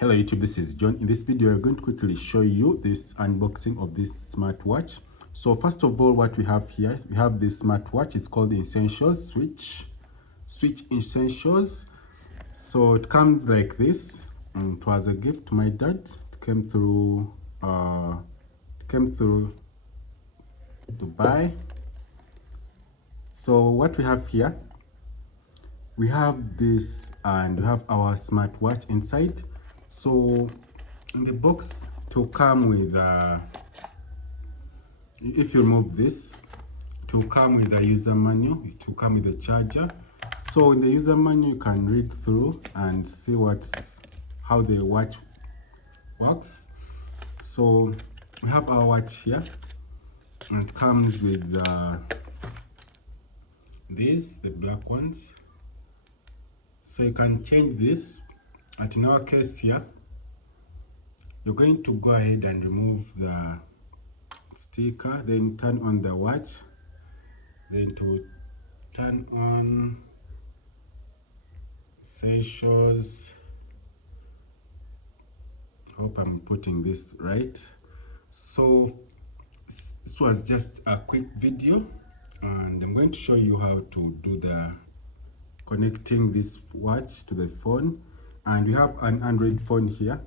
Hello YouTube, this is John. In this video, I'm going to quickly show you this unboxing of this smartwatch. So first of all, what we have here, we have this smartwatch. It's called the Essentials Switch Essentials. So it comes like this. It was a gift to my dad. It came through Dubai. So what we have here, we have this and we have our smartwatch inside. So in the box it will come with if you remove this, it will come with a user manual, it will come with a charger. So in the user manual you can read through and see how the watch works. So we have our watch here and it comes with the black ones. So you can change this. But in our case here, you're going to go ahead and remove the sticker, then turn on the watch, then to turn on Essentials. Hope I'm putting this right. So this was just a quick video, and I'm going to show you how to do the connecting this watch to the phone. And we have an Android phone here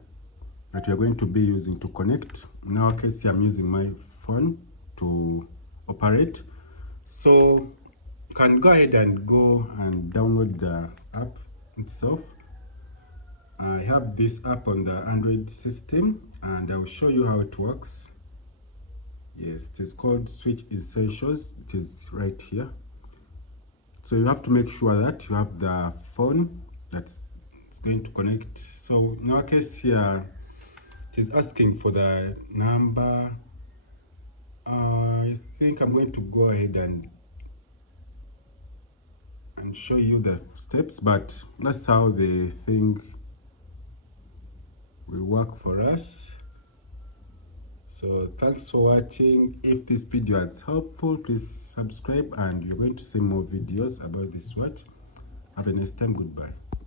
that we are going to be using to connect. In our case, I'm using my phone to operate. So you can go ahead and go and download the app itself. I have this app on the Android system and I will show you how it works. Yes, it is called Switch Essentials. It is right here. So you have to make sure that you have the phone that's going to connect. So in our case here, it is asking for the number. I think I'm going to go ahead and show you the steps, but that's how the thing will work for us. So thanks for watching. If this video is helpful, please subscribe and you're going to see more videos about this watch. Have a nice time. Goodbye.